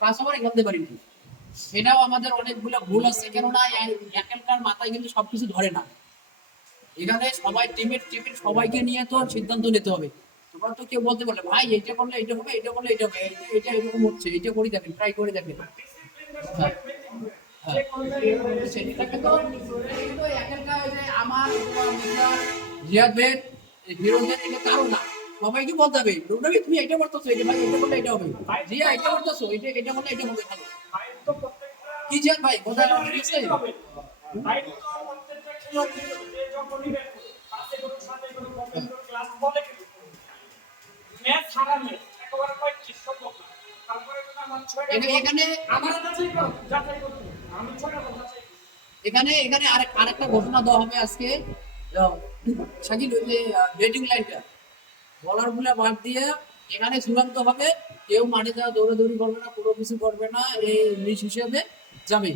পাঁচ ওভারে খেলতে পারিনি এটাও আমাদের অনেকগুলো ভুল আছে কেননা এ- মাথায় কিন্তু সবকিছু ধরে না এখানে সবাই টিমের টিমের সবাইকে নিয়ে তো সিদ্ধান্ত নিতে হবে তোমরা তো কেউ বলতে পারলে ভাই এইটা করলে এটা হবে এটা করলে এটা হবে এটা এরকম হচ্ছে এটা করে দেখেন ট্রাই করে দেখেন হ্যাঁ। হ্যাঁ। এখানকার আমার হিরোদের কারণ না সবাইকে বলতে রুনাবি তুমি এটা করতেছো এটা ভাই, এটা করলে এটা হবে। এটা করতেছো এটা এটা করলে এটা হবে। কি ভাই এখানে- এখানে এখানে এখানে আরেক, আরেকটা ঘোষণা দেওয়া হবে আজকে। ওই যে লাইনটা বলারগুলা বাদ দিয়ে এখানে চূড়ান্ত হবে। কেউ মাঠে যাওয়া, দৌড়াদৌড়ি করবে না, কোনো কিছু করবে না, এই লিস্ট হিসেবে যাবে।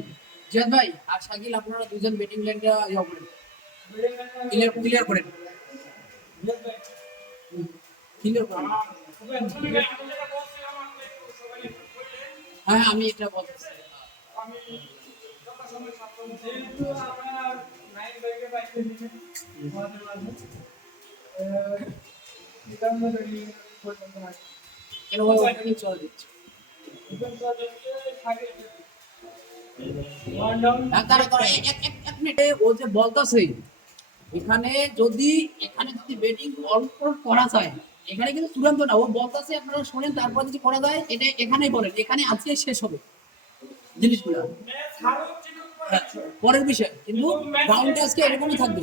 জিয়াদ ভাই আর শাকিল, আপনারা দুজন ব্যাটিং লাইনটা ইয়ে করেন। ক্লিয়ার ক্লিয়ার করেন। ক্লিয়ার করেন। হ্যাঁ আমি এটা বলতেছি একান্ন ও যে বলতাছে এখানে যদি এখানে যদি বেটিং অল্প করা যায় এখানে কিন্তু চূড়ান্ত না ও বলতাছে আপনারা শোনেন তারপর যদি করা যায় এটা এখানেই বলেন এখানে আজকে শেষ হবে জিনিসগুলো পরের বিষয়, কিন্তু রাউন্ডে আজকে এরকমই থাকবে।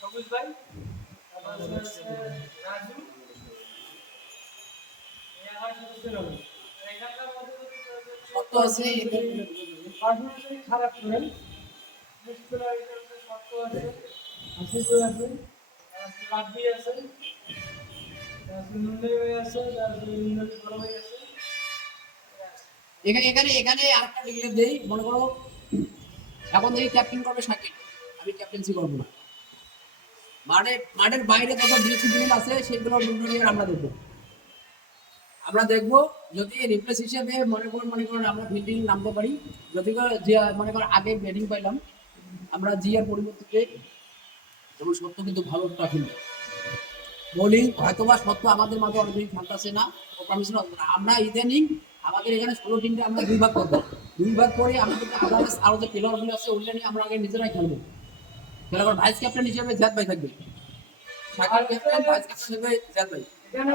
সবুজ ভাই রাজু এখানে- খারাপ করেন সত্য আছে হাসিপুর আছে আছে এখানে এখানে এখানে আরেকটা ডিগ্রি দেই মনে করো এখন থেকে ক্যাপ্টেন করবে শাকিল আমি ক্যাপ্টেন্সি করব না। মাঠে, মাঠের বাইরে ডিসিপ্লিন আছে সেগুলো আমরা দেখব। আমরা যদি রিপ্লেস হিসেবে মনে করুন, মনে আমরা ফিল্ডিং নামতে পারি, যদি মনে করুন আগে ব্যাটিং পাইলাম, আমরা জিয়ার পরিবর্তে যেমন সত্য কিন্তু ভালো একটা ফিল্ড বোলিং হয়তো বা সত্য আমাদের মাঝে অনেকদিন খেলতেছে না আমরা ইদানিং আমাদের এখানে ষোলো টিমটা আমরা দুই ভাগ করব। দুই ভাগ করে আমাদের আরও যে প্লেয়ারগুলো আছে নিয়ে আমরা আগে নিজেরাই খেলব। খেলার ভাইস ক্যাপ্টেন হিসেবে জিয়াদ ভাই থাকবে। শাকিল ক্যাপ্টেন ভাইস ক্যাপ্টেন হিসেবে জিয়াদ ভাই। এখানে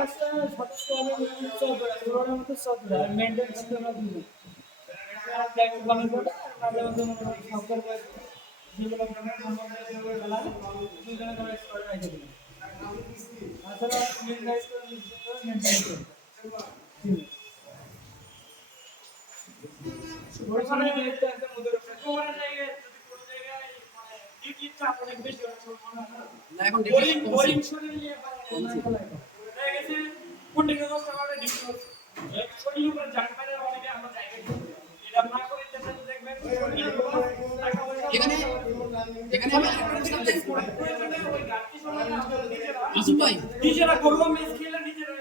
এখন মানে এখানে আমি আসিফ ভাই নিজেরা করব ম্যাচ খেলে নিজেরা